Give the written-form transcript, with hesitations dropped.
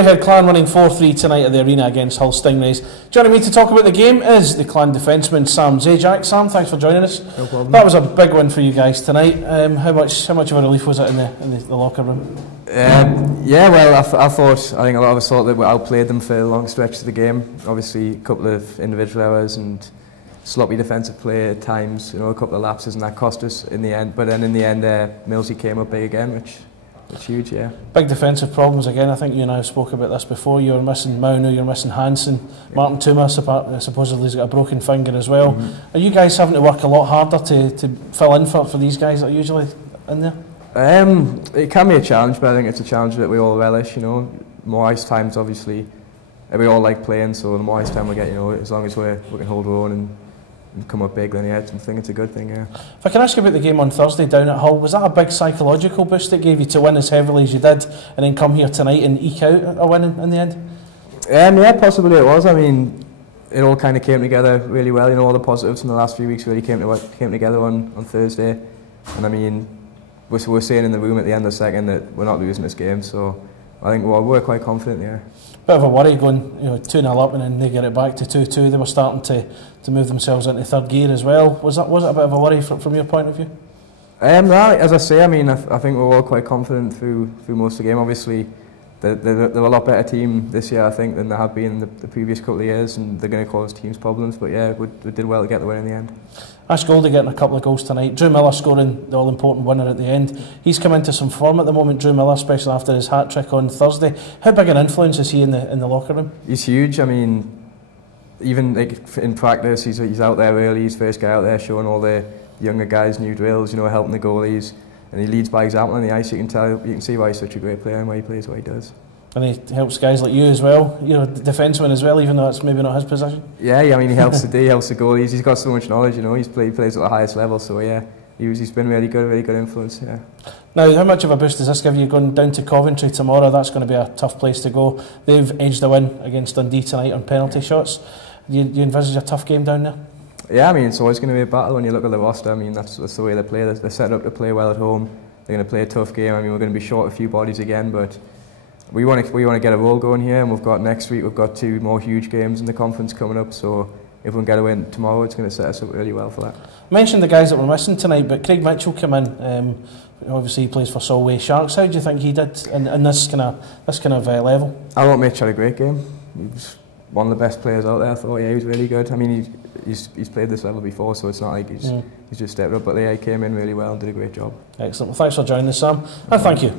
Sprayhead Clan winning 4-3 tonight at the arena against Hull Stingrays. Joining me to talk about the game is the Clan defenceman Sam Zajac. Sam, thanks for joining us. No problem. That was a big win for you guys tonight. How much of a relief was it in the locker room? Yeah, well, I think a lot of us thought that we outplayed them for a long stretch of the game. Obviously, a couple of individual errors and sloppy defensive play at times, a couple of lapses, and that cost us in the end. But then in the end, Millsy came up big again, which was huge, yeah. Big defensive problems again. I think you and I spoke about this before. You were missing Mauno, you're missing Hansen. Martin Tuma supposedly has got a broken finger as well. Are you guys having to work a lot harder to fill in for these guys that are usually in there? It can be a challenge, but I think it's a challenge that we all relish, More ice times, obviously, we all like playing, so the more ice time we get, as long as we can hold our own and come up big, then yeah, I think it's a good thing, yeah. If I can ask you about the game on Thursday down at Hull, was that a big psychological boost it gave you to win as heavily as you did and then come here tonight and eke out a win in the end? Yeah, possibly it was. I mean, it all kind of came together really well, all the positives from the last few weeks really came together on Thursday, and I mean, we're saying in the room at the end of the second that we're not losing this game, so I think we're quite confident, yeah. Bit of a worry going 2-0 up and then they get it back to 2-2. They were starting to move themselves into third gear as well. Was it a bit of a worry from your point of view? No, as I say, I mean, I think we're all quite confident through most of the game. Obviously, they're a lot better team this year, I think, than they have been in the previous couple of years, and they're going to cause teams problems. But yeah, we did well to get the win in the end. Ash Goldie getting a couple of goals tonight. Drew Miller scoring the all-important winner at the end. He's come into some form at the moment, Drew Miller, especially after his hat-trick on Thursday. How big an influence is he in the locker room? He's huge. I mean, even in practice, he's out there early. He's the first guy out there showing all the younger guys new drills, helping the goalies. And he leads by example on the ice. You can see why he's such a great player and why he plays what he does. And he helps guys like you as well, defenseman as well, even though that's maybe not his position. Yeah, I mean, he helps the goalies. He's got so much knowledge, he plays at the highest level. So yeah, he's been really good influence. Yeah. Now, how much of a boost does this give you going down to Coventry tomorrow? That's going to be a tough place to go. They've edged the win against Dundee tonight on penalty shots. Do you envisage a tough game down there? Yeah, I mean, it's always going to be a battle when you look at the roster. I mean, that's the way they play. They're set up to play well at home. They're going to play a tough game. I mean, we're going to be short a few bodies again, but we want to get a roll going here, and next week we've got 2 more huge games in the conference coming up, so if we can get a win tomorrow, it's going to set us up really well for that. I mentioned the guys that were missing tonight, but Craig Mitchell came in. Obviously, he plays for Solway Sharks. How do you think he did in this kind of level? I thought Mitch had a great game. He was one of the best players out there. I thought, yeah, he was really good. I mean, he's played this level before, so it's not like he's just stepped up. But yeah, he came in really well and did a great job. Excellent. Well, thanks for joining us, Sam, and thank you.